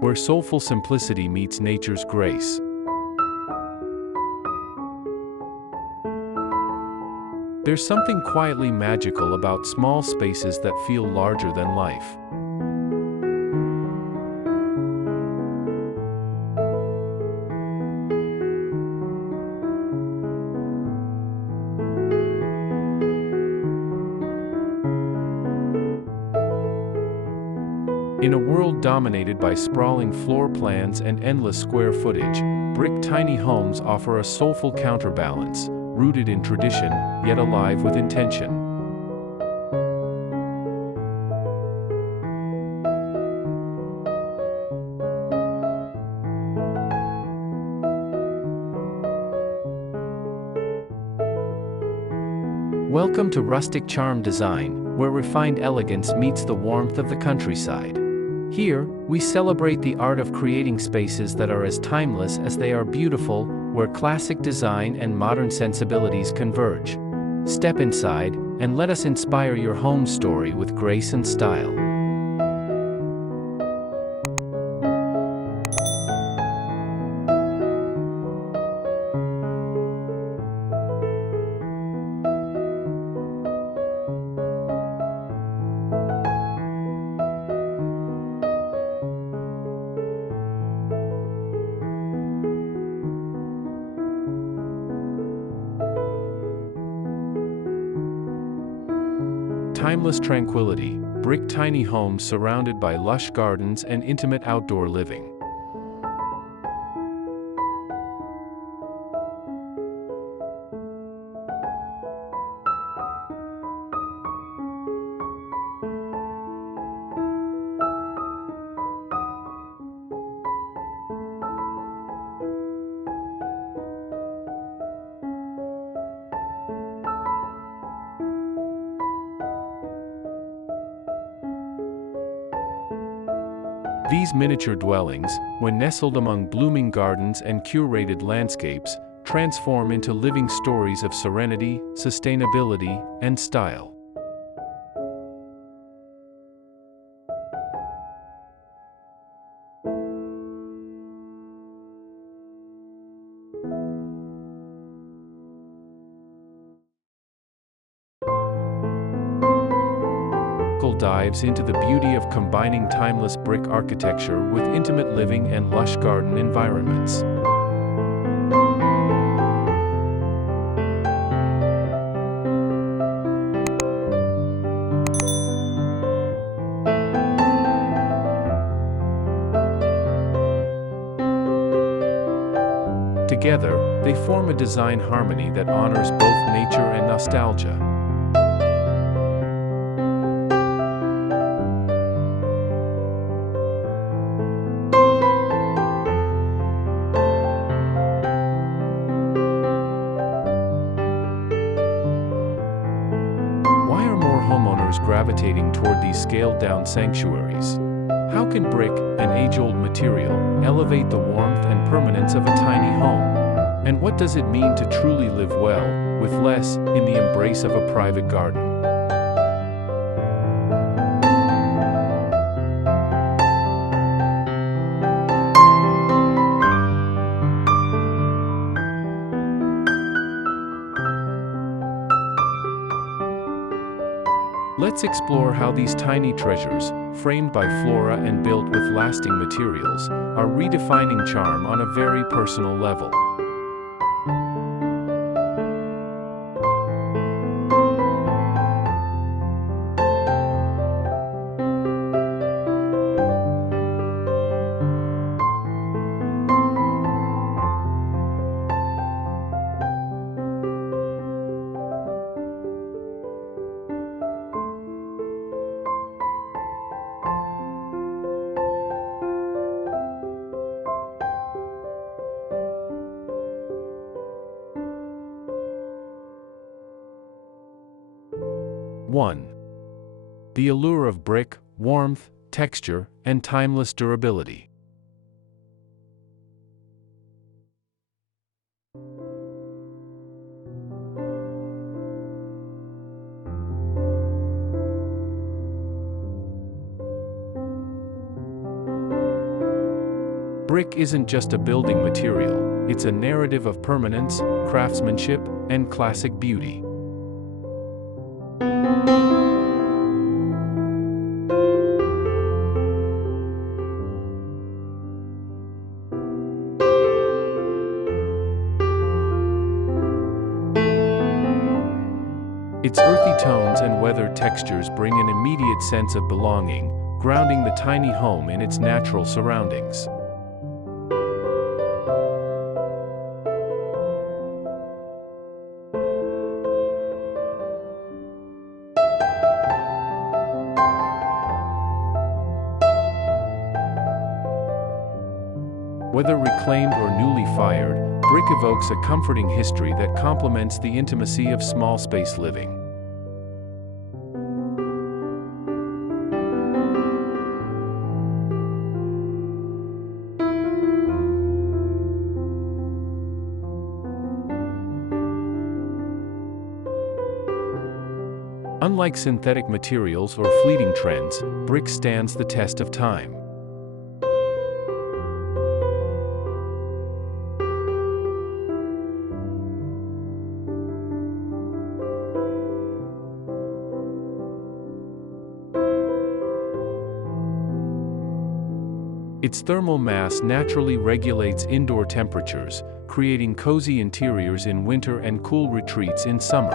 where soulful simplicity meets nature's grace. There's something quietly magical about small spaces that feel larger than life. In a world dominated by sprawling floor plans and endless square footage, brick tiny homes offer a soulful counterbalance, rooted in tradition, yet alive with intention. Welcome to Rustic Charm Design, where refined elegance meets the warmth of the countryside. Here, we celebrate the art of creating spaces that are as timeless as they are beautiful, where classic design and modern sensibilities converge. Step inside, and let us inspire your home story with grace and style. Timeless tranquility, brick tiny homes surrounded by lush gardens and intimate outdoor living. These miniature dwellings, when nestled among blooming gardens and curated landscapes, transform into living stories of serenity, sustainability, and style. Dives into the beauty of combining timeless brick architecture with intimate living and lush garden environments. Together, they form a design harmony that honors both nature and nostalgia. Gravitating toward these scaled-down sanctuaries. How can brick, an age-old material, elevate the warmth and permanence of a tiny home? And what does it mean to truly live well, with less, in the embrace of a private garden? Let's explore how these tiny treasures, framed by flora and built with lasting materials, are redefining charm on a very personal level. One. The allure of brick, warmth, texture, and timeless durability. Brick isn't just a building material, it's a narrative of permanence, craftsmanship, and classic beauty. Its earthy tones and weathered textures bring an immediate sense of belonging, grounding the tiny home in its natural surroundings. Whether reclaimed or newly fired, brick evokes a comforting history that complements the intimacy of small space living. Unlike synthetic materials or fleeting trends, brick stands the test of time. Its thermal mass naturally regulates indoor temperatures, creating cozy interiors in winter and cool retreats in summer.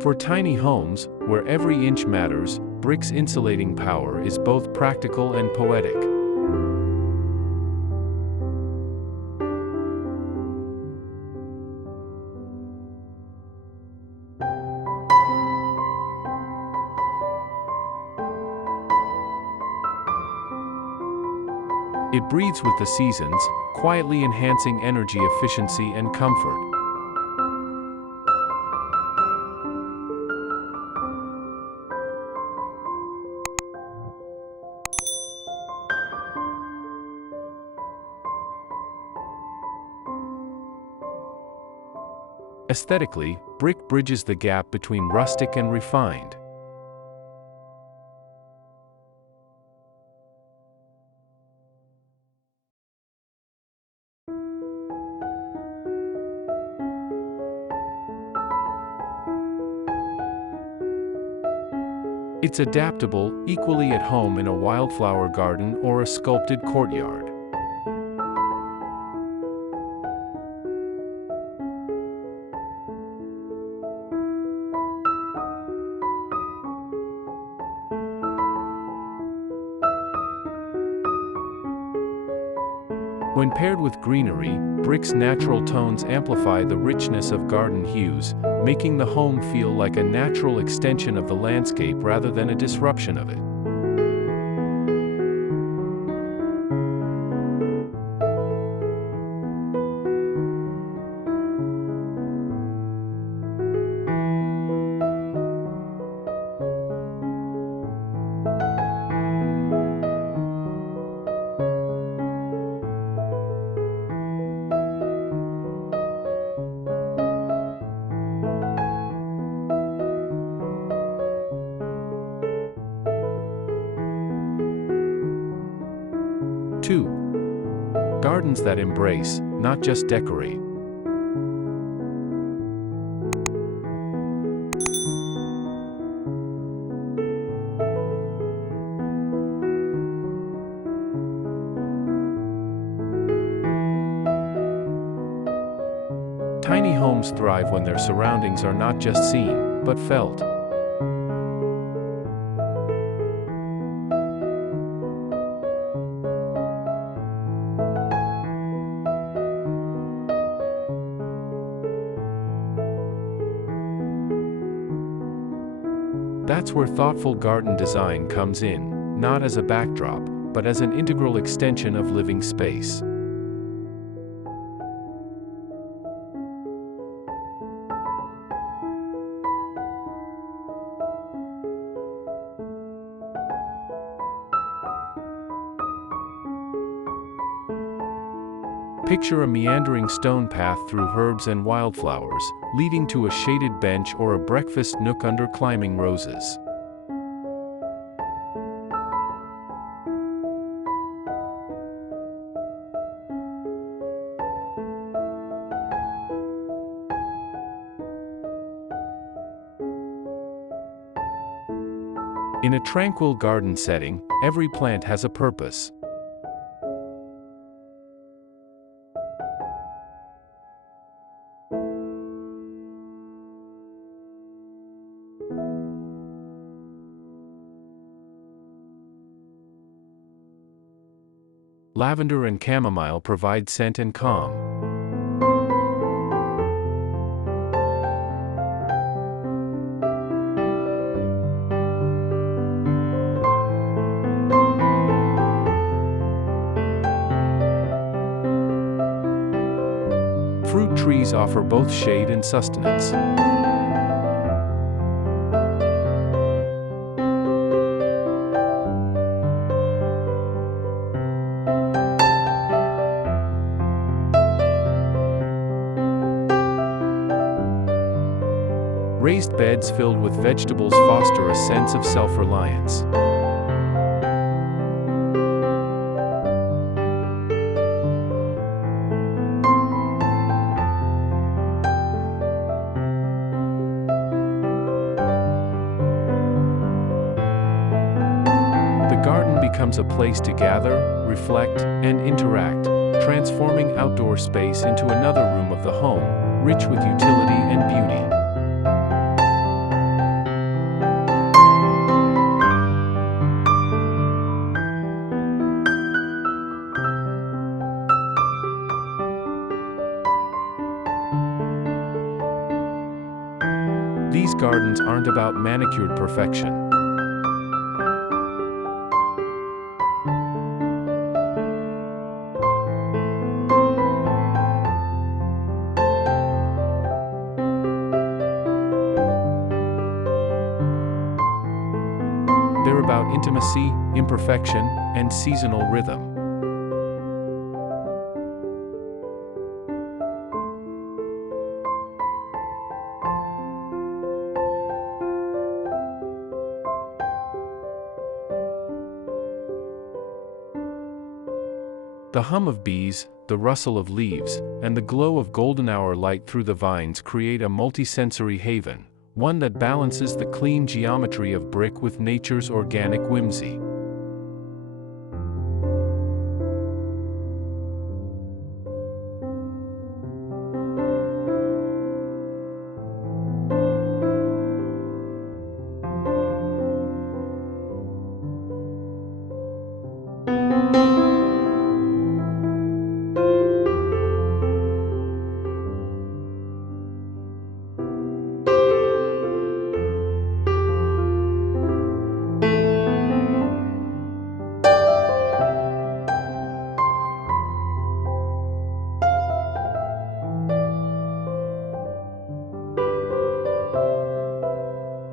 For tiny homes, where every inch matters, brick's insulating power is both practical and poetic. It breathes with the seasons, quietly enhancing energy efficiency and comfort. Aesthetically, brick bridges the gap between rustic and refined. It's adaptable, equally at home in a wildflower garden or a sculpted courtyard. When paired with greenery, brick's natural tones amplify the richness of garden hues, making the home feel like a natural extension of the landscape rather than a disruption of it. Two, gardens that embrace, not just decorate. Tiny homes thrive when their surroundings are not just seen, but felt. That's where thoughtful garden design comes in, not as a backdrop, but as an integral extension of living space. Picture a meandering stone path through herbs and wildflowers, leading to a shaded bench or a breakfast nook under climbing roses. In a tranquil garden setting, every plant has a purpose. Lavender and chamomile provide scent and calm. Fruit trees offer both shade and sustenance. Raised beds filled with vegetables foster a sense of self-reliance. The garden becomes a place to gather, reflect, and interact, transforming outdoor space into another room of the home, rich with utility and beauty. These gardens aren't about manicured perfection. They're about intimacy, imperfection, and seasonal rhythm. The hum of bees, the rustle of leaves, and the glow of golden hour light through the vines create a multisensory haven, one that balances the clean geometry of brick with nature's organic whimsy.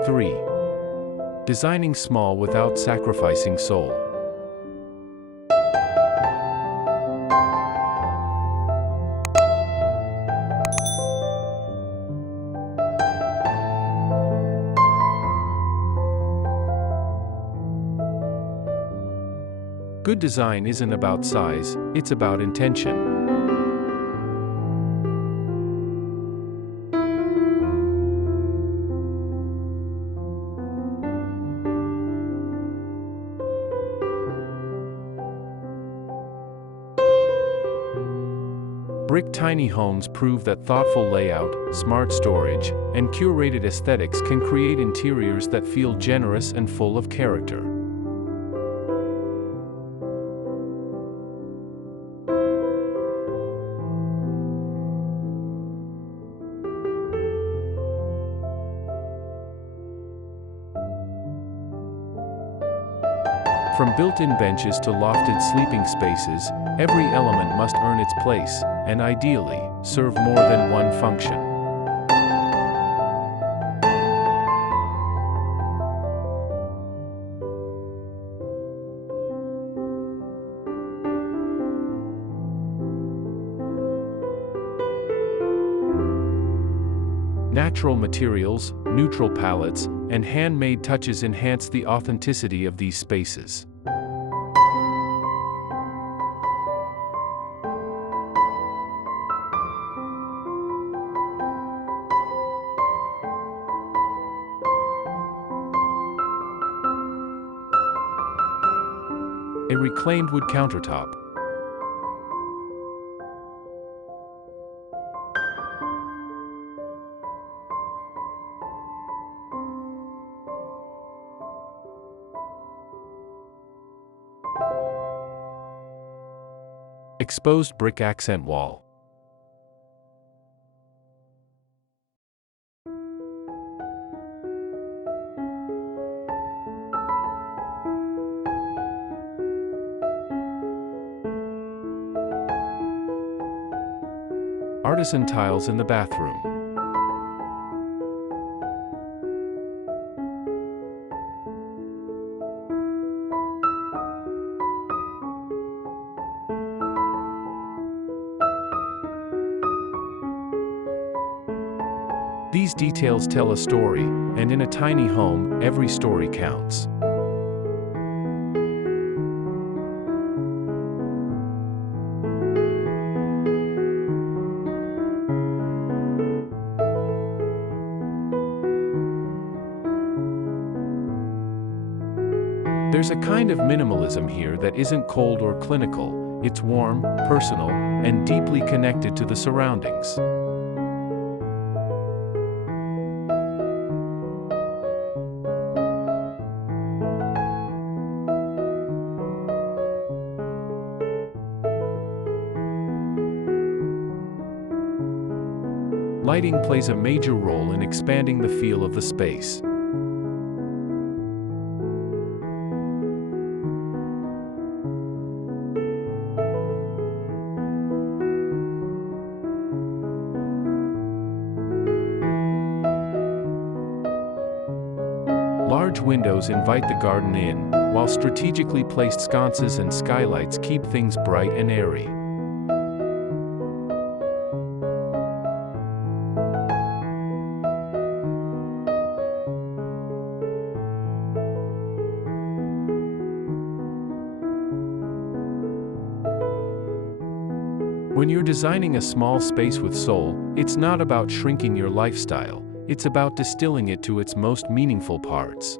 Three. Designing small without sacrificing soul. Good design isn't about size, it's about intention. Brick tiny homes prove that thoughtful layout, smart storage, and curated aesthetics can create interiors that feel generous and full of character. From built-in benches to lofted sleeping spaces, every element must earn its place, and ideally, serve more than one function. Natural materials, neutral palettes, and handmade touches enhance the authenticity of these spaces. A reclaimed wood countertop. Exposed brick accent wall. Artisan tiles in the bathroom. These details tell a story, and in a tiny home, every story counts. There's a kind of minimalism here that isn't cold or clinical. It's warm, personal, and deeply connected to the surroundings. Lighting plays a major role in expanding the feel of the space. Large windows invite the garden in, while strategically placed sconces and skylights keep things bright and airy. When you're designing a small space with soul, it's not about shrinking your lifestyle, it's about distilling it to its most meaningful parts.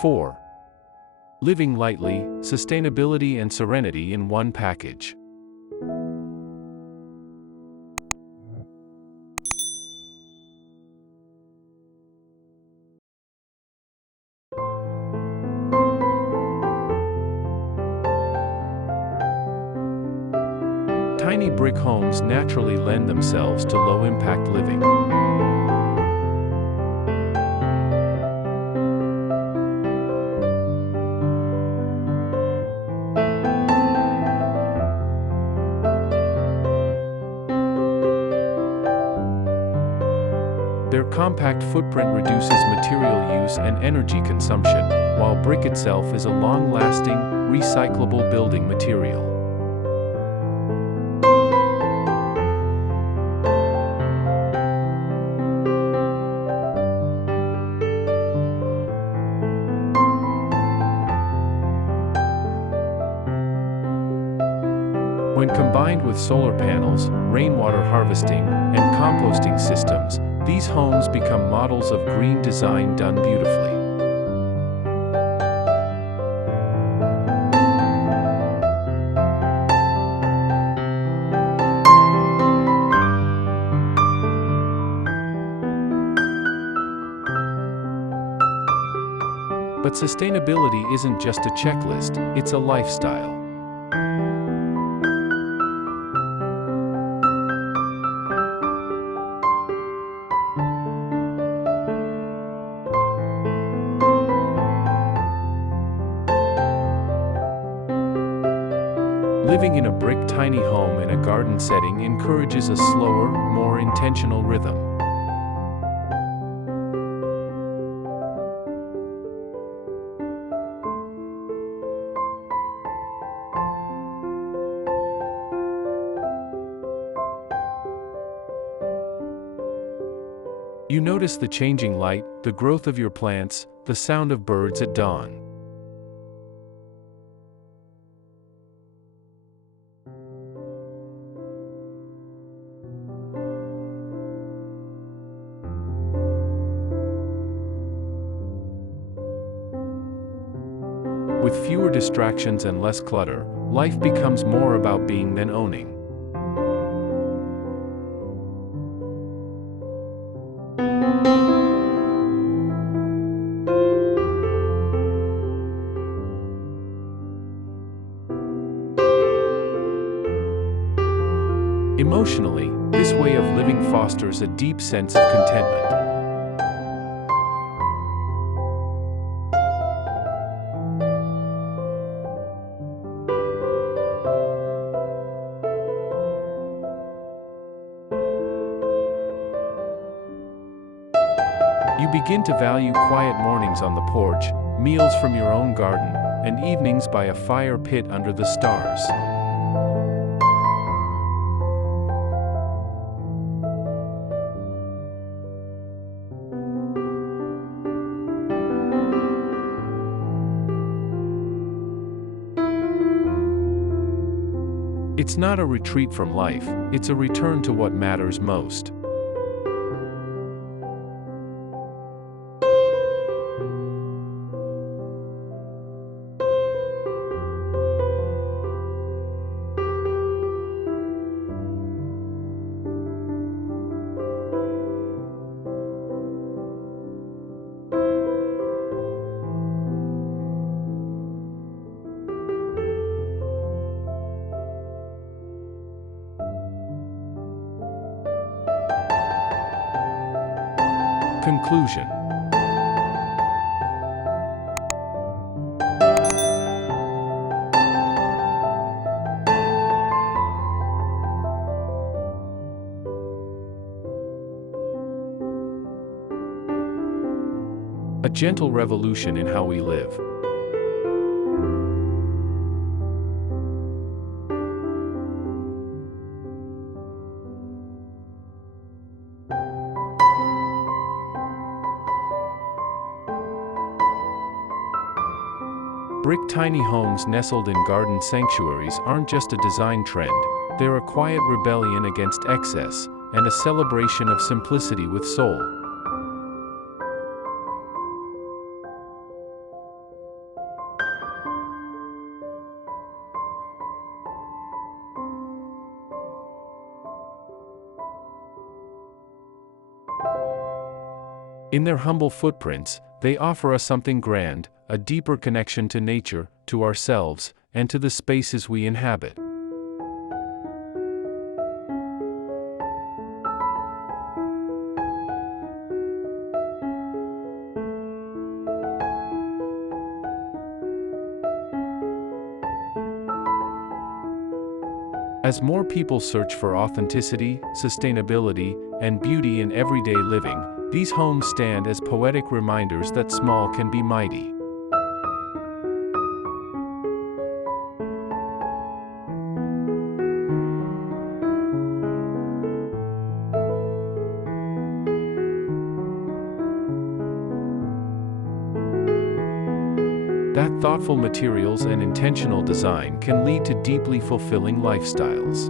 Four. Living lightly, sustainability and serenity in one package. Tiny brick homes naturally lend themselves to low-impact living. Their compact footprint reduces material use and energy consumption, while brick itself is a long-lasting, recyclable building material. When combined with solar panels, rainwater harvesting, and composting systems, these homes become models of green design done beautifully. But sustainability isn't just a checklist, it's a lifestyle. Living in a brick tiny home in a garden setting encourages a slower, more intentional rhythm. You notice the changing light, the growth of your plants, the sound of birds at dawn. With fewer distractions and less clutter, life becomes more about being than owning. Emotionally, this way of living fosters a deep sense of contentment. You begin to value quiet mornings on the porch, meals from your own garden, and evenings by a fire pit under the stars. It's not a retreat from life, it's a return to what matters most. Conclusion. A gentle revolution in how we live. Brick tiny homes nestled in garden sanctuaries aren't just a design trend, they're a quiet rebellion against excess, and a celebration of simplicity with soul. In their humble footprints, they offer us something grand, a deeper connection to nature, to ourselves, and to the spaces we inhabit. As more people search for authenticity, sustainability, and beauty in everyday living, these homes stand as poetic reminders that small can be mighty. That thoughtful materials and intentional design can lead to deeply fulfilling lifestyles.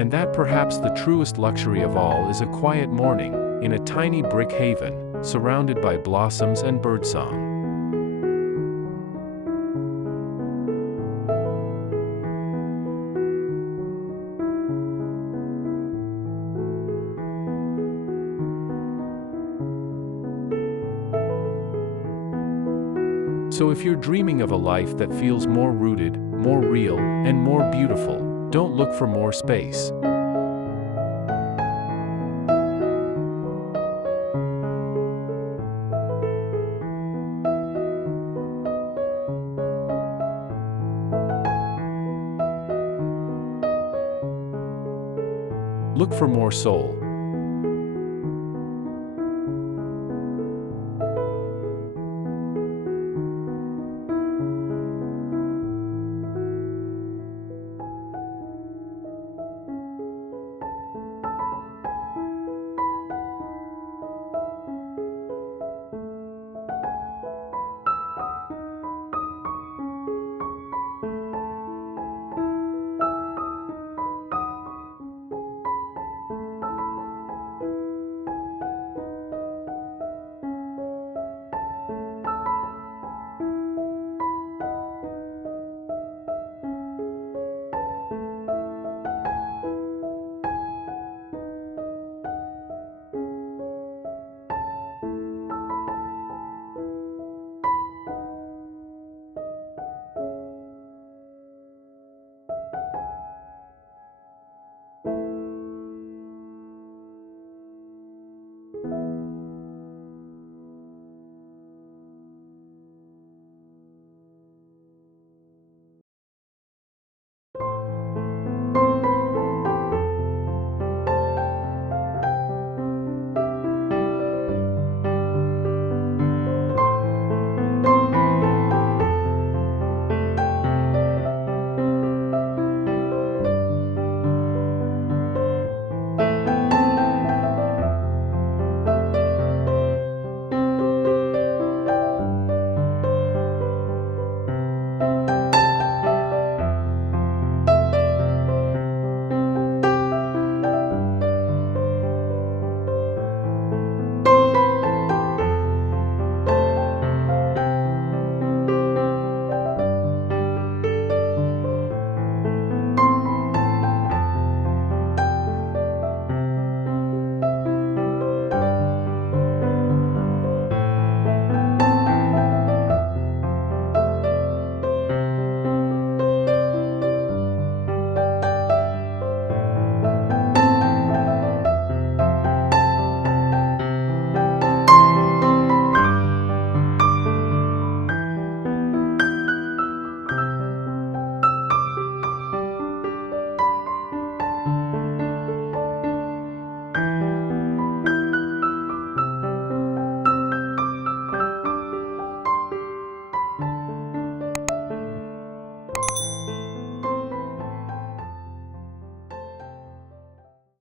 And that perhaps the truest luxury of all is a quiet morning, in a tiny brick haven, surrounded by blossoms and birdsong. So if you're dreaming of a life that feels more rooted, more real, and more beautiful, don't look for more space. Look for more soul.